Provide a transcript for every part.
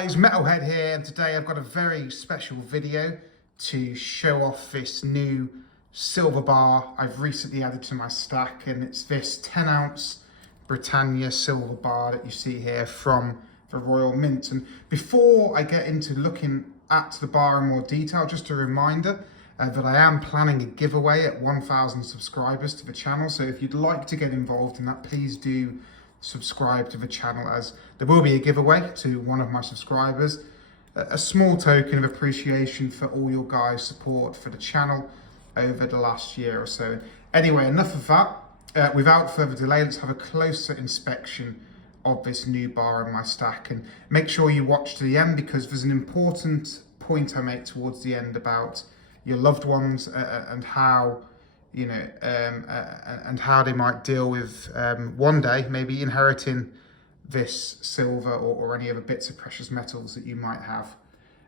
guys, Metalhead here, and today I've got a very special video to show off this new silver bar I've recently added to my stack, and it's this 10-ounce Britannia Silver bar that you see here from the Royal Mint. And before I get into looking at the bar in more detail, just a reminder that I am planning a giveaway at 1,000 subscribers to the channel, so if you'd like to get involved in that, please do subscribe to the channel, as there will be a giveaway to one of my subscribers. A small token of appreciation for all your guys' support for the channel over the last year or so. Anyway, enough of that. Without further delay, let's have a closer inspection of this new bar in my stack, and make sure you watch to the end, because there's an important point I make towards the end about your loved ones and how and how they might deal with one day maybe inheriting this silver or any other bits of precious metals that you might have.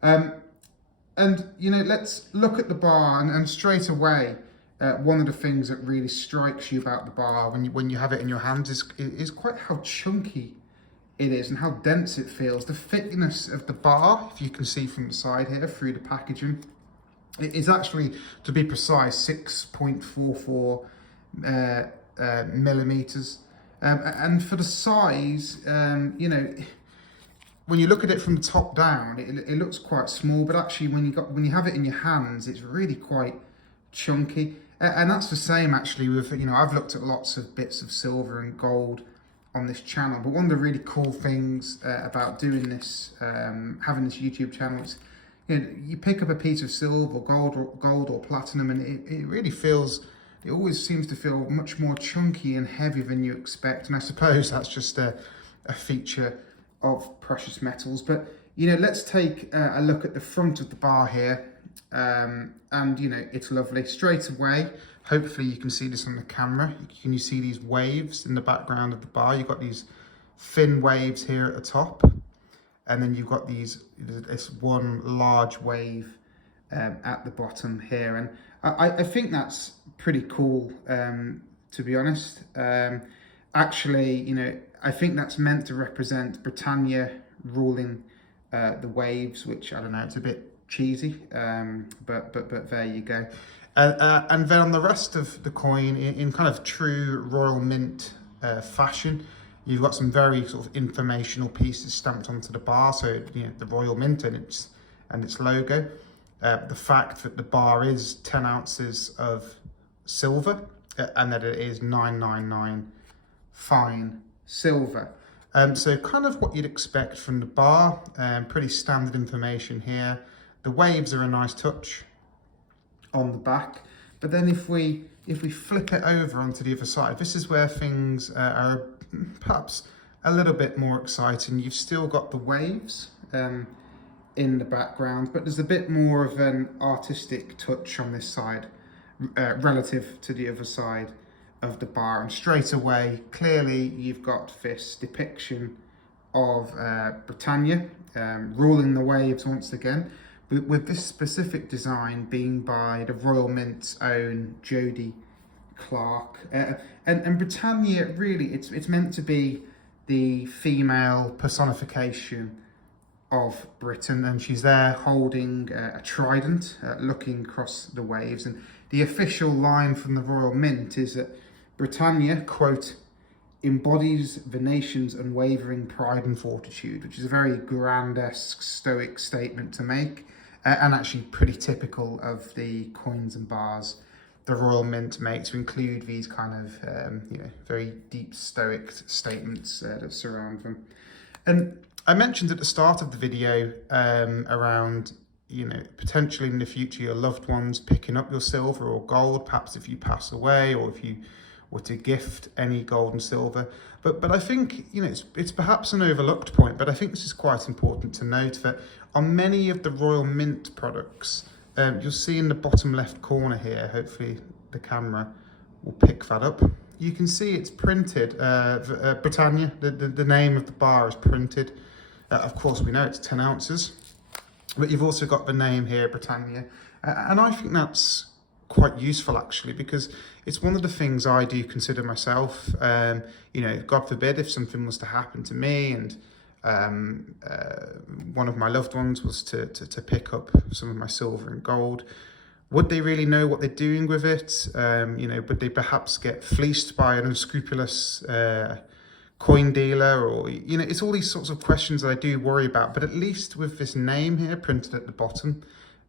And let's look at the bar, and straight away one of the things that really strikes you about the bar when you have it in your hands is quite how chunky it is and how dense it feels. The thickness of the bar, if you can see from the side here through the packaging, it is actually, to be precise, 6.44 millimeters. And for the size, when you look at it from the top down, it looks quite small, but actually when you have it in your hands, it's really quite chunky. And that's the same actually with, I've looked at lots of bits of silver and gold on this channel, but one of the really cool things about doing this, having this YouTube channel, is you pick up a piece of silver or gold or platinum, and it really feels, it always seems to feel much more chunky and heavy than you expect. And I suppose that's just a feature of precious metals. But let's take a look at the front of the bar here, and it's lovely. Straight away, hopefully you can see this on the camera. Can you see these waves in the background of the bar? You've got these thin waves here at the top, and then you've got this one large wave at the bottom here. And I think that's pretty cool, to be honest. Actually, I think that's meant to represent Britannia ruling the waves, which, I don't know, it's a bit cheesy, but there you go. And then on the rest of the coin, in kind of true Royal Mint fashion, you've got some very sort of informational pieces stamped onto the bar. So the Royal Mint and its logo. The fact that the bar is 10 ounces of silver, and that it is 999 fine silver. So kind of what you'd expect from the bar. Pretty standard information here. The waves are a nice touch on the back, but then if we flip it over onto the other side, this is where things are perhaps a little bit more exciting. You've still got the waves in the background, but there's a bit more of an artistic touch on this side relative to the other side of the bar. And straight away, clearly you've got this depiction of Britannia ruling the waves once again, with this specific design being by the Royal Mint's own Jodie Clark. And Britannia, really, it's meant to be the female personification of Britain, and she's there holding a trident, looking across the waves. And the official line from the Royal Mint is that Britannia, quote, embodies the nation's unwavering pride and fortitude, which is a very grand-esque, stoic statement to make, and actually pretty typical of the coins and bars the Royal Mint make, to include these kind of very deep stoic statements that surround them. And I mentioned at the start of the video around potentially in the future your loved ones picking up your silver or gold, perhaps if you pass away or if you were to gift any gold and silver. But I think it's perhaps an overlooked point, but I think this is quite important to note, that on many of the Royal Mint products, you'll see in the bottom left corner here, hopefully the camera will pick that up, you can see it's printed, Britannia, the name of the bar is printed. Of course we know it's 10 ounces, but you've also got the name here, Britannia. And I think that's quite useful actually, because it's one of the things I do consider myself. God forbid if something was to happen to me and one of my loved ones was to pick up some of my silver and gold. Would they really know what they're doing with it? You know, would they perhaps get fleeced by an unscrupulous coin dealer? Or, you know, it's all these sorts of questions that I do worry about. But at least with this name here printed at the bottom,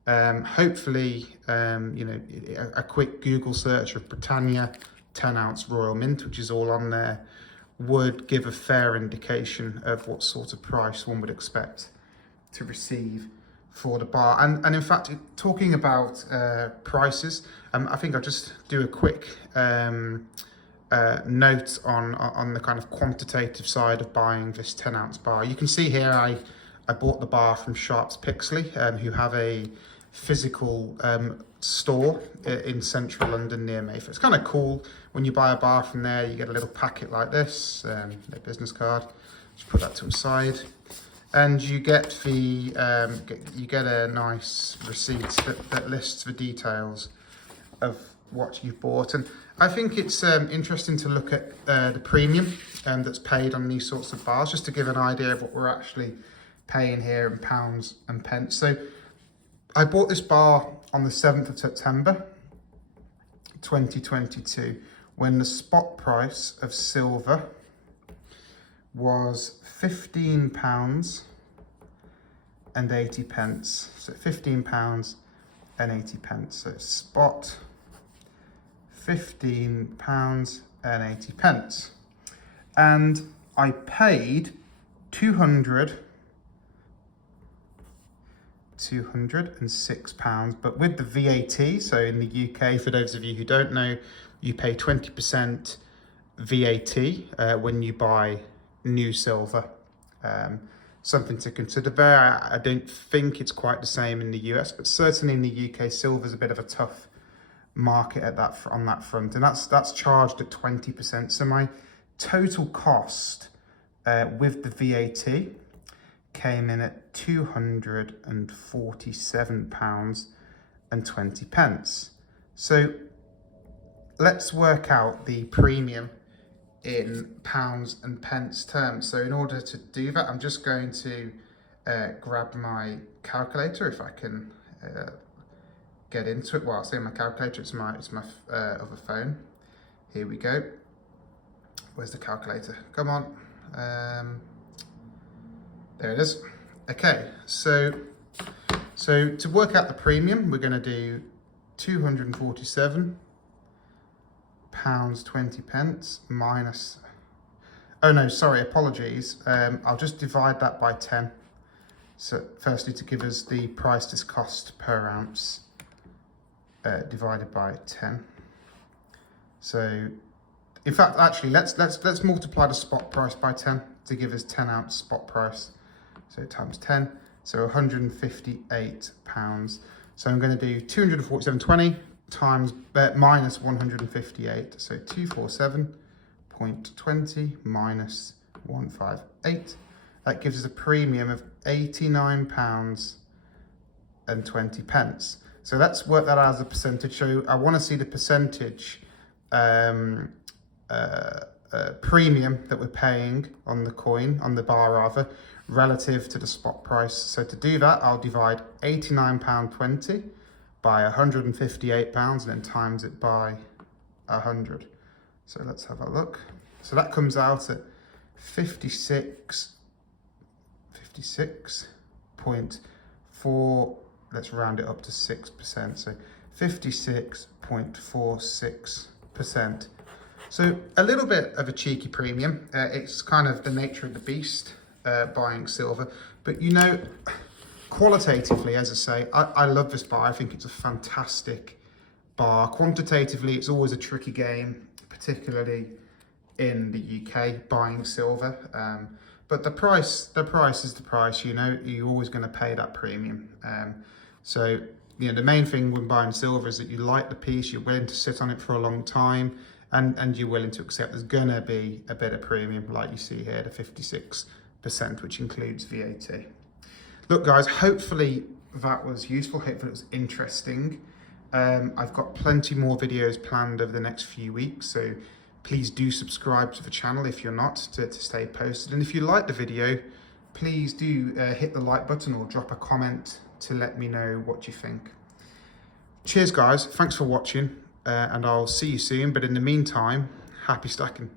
hopefully, you know, a quick Google search of Britannia 10-ounce Royal Mint, which is all on there, would give a fair indication of what sort of price one would expect to receive for the bar. And in fact, talking about prices, I think I'll just do a quick note on the kind of quantitative side of buying this 10-ounce bar. You can see here I bought the bar from Sharps Pixley, who have a physical store in central London near Mayfair. It's kind of cool when you buy a bar from there. You get a little packet like this, their business card. Just put that to the side, and you get the you get a nice receipt that lists the details of what you've bought. And I think it's interesting to look at the premium that's paid on these sorts of bars, just to give an idea of what we're actually paying here in pounds and pence. So I bought this bar on the 7th of September 2022, when the spot price of silver was £15 and 80 pence. So £15 and 80 pence. So spot £15 and 80 pence. And I paid £206, but with the VAT, so in the UK, for those of you who don't know, you pay 20% VAT when you buy new silver. Something to consider there. I don't think it's quite the same in the US, but certainly in the UK, silver's a bit of a tough market at on that front, and that's charged at 20%. So my total cost with the VAT came in at £247.20. So let's work out the premium in pounds and pence terms. So in order to do that, I'm just going to grab my calculator, if I can get into it. Well, I say my calculator, it's my other phone. Here we go. Where's the calculator? Come on. There it is. Okay, so to work out the premium, we're going to do £247.20 minus, oh no, sorry, apologies. I'll just divide that by 10. So firstly, to give us the price this cost per ounce divided by 10. So in fact, actually, let's multiply the spot price by 10 to give us 10-ounce spot price. So times 10, so £158. So I'm going to do 247.20 times minus 158. So 247.20 minus 158. That gives us a premium of £89.20. So let's work that out as a percentage. So I want to see the percentage premium that we're paying on the coin, on the bar rather, relative to the spot price. So to do that, I'll divide £89.20 by £158 and then times it by 100. So let's have a look. So that comes out at 56.4, let's round it up to 6%. So 56.46%. So a little bit of a cheeky premium. It's kind of the nature of the beast, buying silver. But you know, qualitatively, as I say, I love this bar. I think it's a fantastic bar. Quantitatively, it's always a tricky game, particularly in the UK, buying silver. But the price is the price, you know, you're always going to pay that premium. So, you know, the main thing when buying silver is that you like the piece, you're willing to sit on it for a long time, and you're willing to accept there's going to be a bit of premium, like you see here, the 56%, which includes VAT. Look, guys, hopefully that was useful. Hopefully it was interesting. I've got plenty more videos planned over the next few weeks, so please do subscribe to the channel if you're not, to stay posted. And if you like the video, please do hit the like button or drop a comment to let me know what you think. Cheers guys, thanks for watching, and I'll see you soon, but in the meantime, happy stacking.